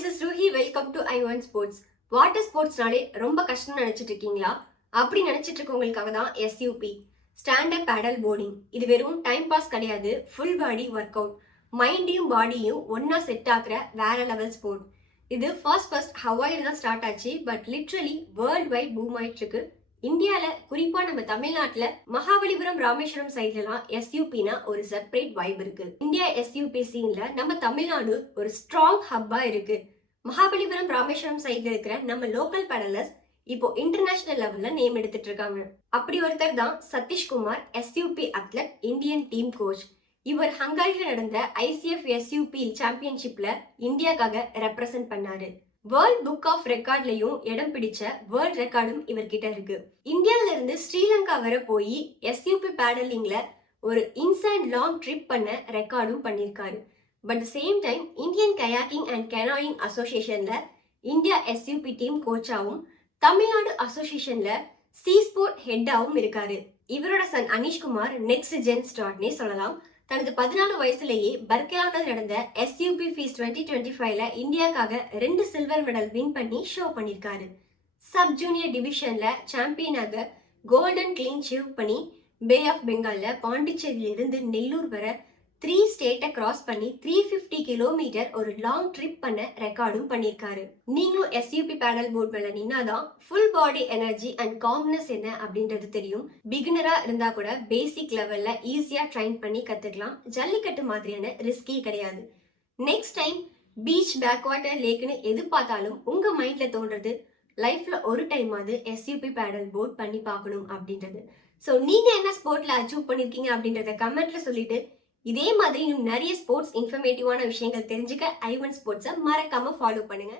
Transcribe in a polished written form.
this is Ruhi. Welcome to I1 Sports. Water ஸ்போர்ட்ஸ்னாலே ரொம்ப கஷ்டம்னு நினைச்சிட்டு இருக்கீங்களா? அப்படி நினைச்சிட்டு இருக்கவங்களுக்காக தான் SUP stand up paddle boarding. இது வெறும் டைம் பாஸ் கிடையாது, ஃபுல் பாடி ஒர்க் அவுட். மைண்டையும் பாடியும் ஒன்னா செட் ஆகுற வேற லெவல் ஸ்போர்ட். இது ஃபர்ஸ்ட் ஹவாயில் தான் ஸ்டார்ட் ஆச்சு, but literally world wide boom ஆயிட்டு இருக்கு. இந்தியால குறிப்பா நம்ம தமிழ்நாட்டுல மகாபலிபுரம் ராமேஸ்வரம் சைட்லாம் SUPனா ஒரு செப்பரேட் வைப் இருக்கு. இந்தியா SUP சீன்ல நம்ம தமிழ்நாடு ஒரு ஸ்ட்ராங் ஹப்பா இருக்கு. மகாபலிபுரம் ராமேஸ்வரம் சைட்ல இருக்கிற நம்ம லோக்கல் பேடலர்ஸ் இப்போ இன்டர்நேஷனல் லெவல்ல நேம் எடுத்துட்டு இருக்காங்க. அப்படி ஒருத்தர் தான் Satishkumar, SUP athlete, Indian team coach. இவர் ஹங்காரியில நடந்த ICF SUP சாம்பியன்ஷிப்ல இந்தியாக்காக ரெப்ரசென்ட் பண்ணாரு. வேர்ல்ட் புக் ஆஃப் ரெக்கார்ட்லயும் இடம் பிடிச்ச வேர்ல்ட் ரெக்கார்டும் இவர்கிட்ட இருக்கு. இந்தியால இருந்து ஸ்ரீலங்கா வர போய் SUP பேடலிங்ல ஒரு இன்சைட் லாங் ட்ரிப் பண்ண ரெக்கார்டும் பண்ணிருக்காரு. But same time Indian kayaking and canoeing அசோசியேஷன்ல இந்தியா SUP டீம் கோச்சாவும், தமிழ்நாடு அசோசியேஷன்ல சி ஸ்போர்ட் ஹெட்டாவும் இருக்காரு. இவரோட சன் அனீஷ்குமார் நெக்ஸ்ட் ஜென் ஸ்டார்ட்னே சொல்லலாம். தனது 14 வயசுலேயே பர்கலாவில் நடந்த SUP ஃபீஸ் 2025ல இந்தியாக்காக 2 சில்வர் மெடல் வின் பண்ணி ஷோ பண்ணியிருக்காரு. சப் ஜூனியர் டிவிஷன்ல சாம்பியனாக கோல்டன் கிளீன் ஷீவ் பண்ணி பே ஆஃப் பெங்கால்ல பாண்டிச்சேரியிலிருந்து நெல்லூர் வர 3 ஸ்டேட்டை கிராஸ் பண்ணி 350 கிலோமீட்டர் ஒரு லாங் ட்ரிப் பண்ண ரெக்கார்டும் பண்ணியிருக்காரு. நீங்களும் SUP பேடல் போர்ட் மேல நின்னாதான் full body energy and calmness என்ன அப்படின்றது தெரியும். பிகினரா இருந்தா கூட பேசிக் லெவல்ல ஈஸியா ட்ரைன் பண்ணி கத்துக்கலாம். ஜல்லிக்கட்டு மாதிரியான ரிஸ்கி கிடையாது. நெக்ஸ்ட் டைம் பீச், பேக்வாட்டர், லேக்னு எது பார்த்தாலும் உங்க மைண்ட்ல தோன்றது லைஃப்ல ஒரு டைம் ஆது SUP பேடல் போர்ட் பண்ணி பார்க்கணும் அப்படின்றது. ஸோ நீங்க என்ன ஸ்போர்ட்ல அச்சீவ் பண்ணிருக்கீங்க அப்படின்றத கமெண்ட்ல சொல்லிட்டு, இதே மாதிரி இன்னும் நிறைய ஸ்போர்ட்ஸ் இன்ஃபர்மேட்டிவான விஷயங்கள் தெரிஞ்சுக்க I1 ஸ்போர்ட்ஸை மறக்காம ஃபாலோ பண்ணுங்க.